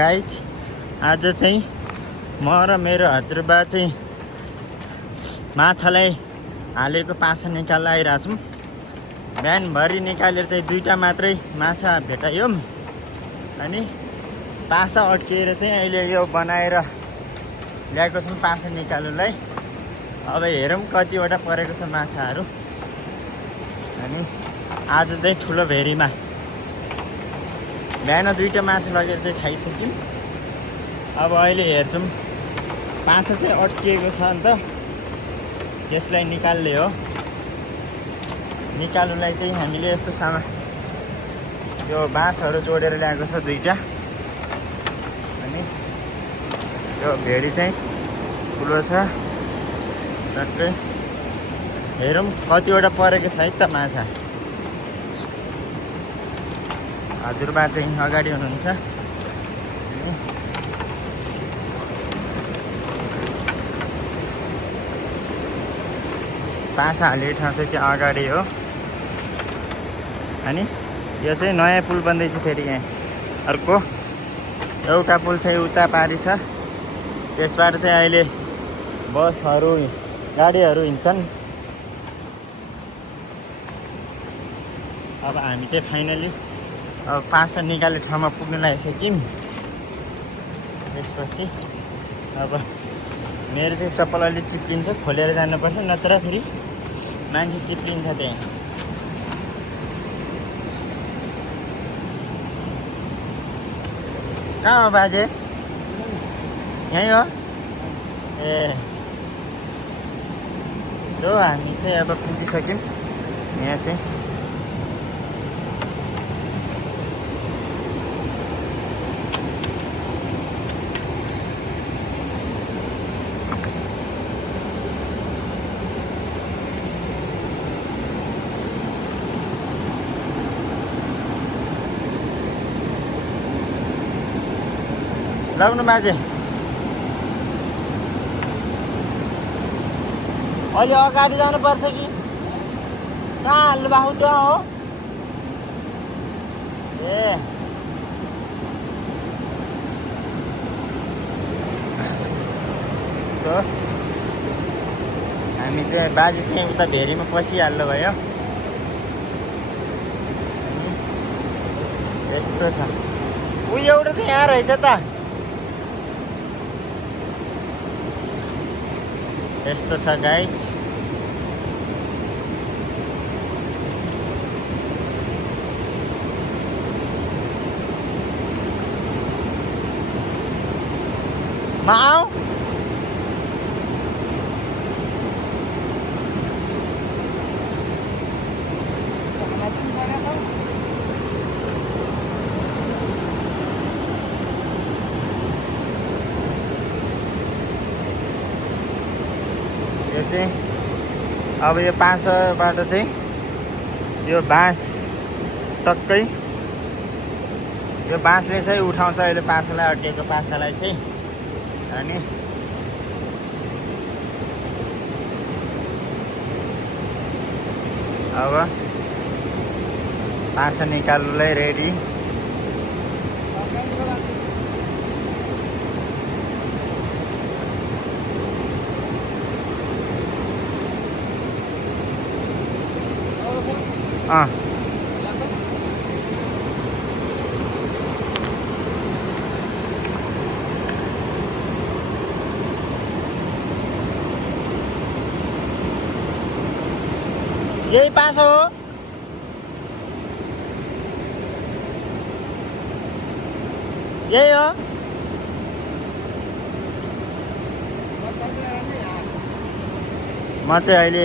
Guys आज चाहिँ म र मेरो हजुरबा चाहिँ माछालाई हालेको पासा निकाल्न आइरहेछौँ। बिहानभरि निकालेर चाहिँ दुईटा मात्रै माछा भेटायौँ अनि पासा अड्किएर चाहिँ अहिले यो बनाएर ल्याएको छौँ पासा निकाल्नुलाई। अब हेरौँ कतिवटा परेको छ माछाहरू। अनि आज चाहिँ ठुलो भेरीमा बिहान दुईटा माछा लगेर चाहिँ खाइसक्यौँ। अब अहिले हेर्छौँ पासा चाहिँ अड्किएको छ नि त, यसलाई निकाल्ने हो। निकाल्नुलाई चाहिँ हामीले यस्तो सामान यो बाँसहरू जोडेर ल्याएको छ दुईटा। अनि यो भेडी चाहिँ ठुलो छ टक्कै। हेरौँ कतिवटा परेको छ है त माछा। हजुरबा चाहिँ अगाडि हुनुहुन्छ। पासा हालेको ठाउँ चाहिँ त्यो अगाडि हो। अनि यो चाहिँ नयाँ पुल बन्दैछ फेरि यहाँ। अर्को एउटा पुल चाहिँ उता पारि छ, त्यसबाट चाहिँ अहिले बसहरू गाडीहरू हिँड्छन्। अब हामी चाहिँ फाइनली अब पासा निकाल्ने ठाउँमा पुग्न लागिसक्यौँ। त्यसपछि अब मेरो चाहिँ चप्पल अलि चिप्लिन्छ, खोलेर जानुपर्छ नत्र फेरि मान्छे चिप्लिन्छ त्यहाँ। कहाँ हो बाजे? यहीँ हो ए। सो हामी चाहिँ अब पुगिसक्यौँ यहाँ चाहिँ। लाग्नु बाजे, अहिले अगाडि जानुपर्छ कि कहाँ हाल्नु भएको त हो ए। सो हामी चाहिँ बाजे चाहिँ उता भेरीमा पसिहाल्नु भयो। यस्तो छ। ऊ एउटा त यहाँ रहेछ त। यस्तो छ गाइज। म आऊ यो चाहिँ अब यो पासाबाट चाहिँ यो बाँस टक्कै यो बाँसले चाहिँ उठाउँछ अहिले पासालाई, अड्केको पासालाई चाहिँ। अनि अब पासा निकाल्नुलाई रेडी। यही पासा हो। यही हो। म चाहिँ अहिले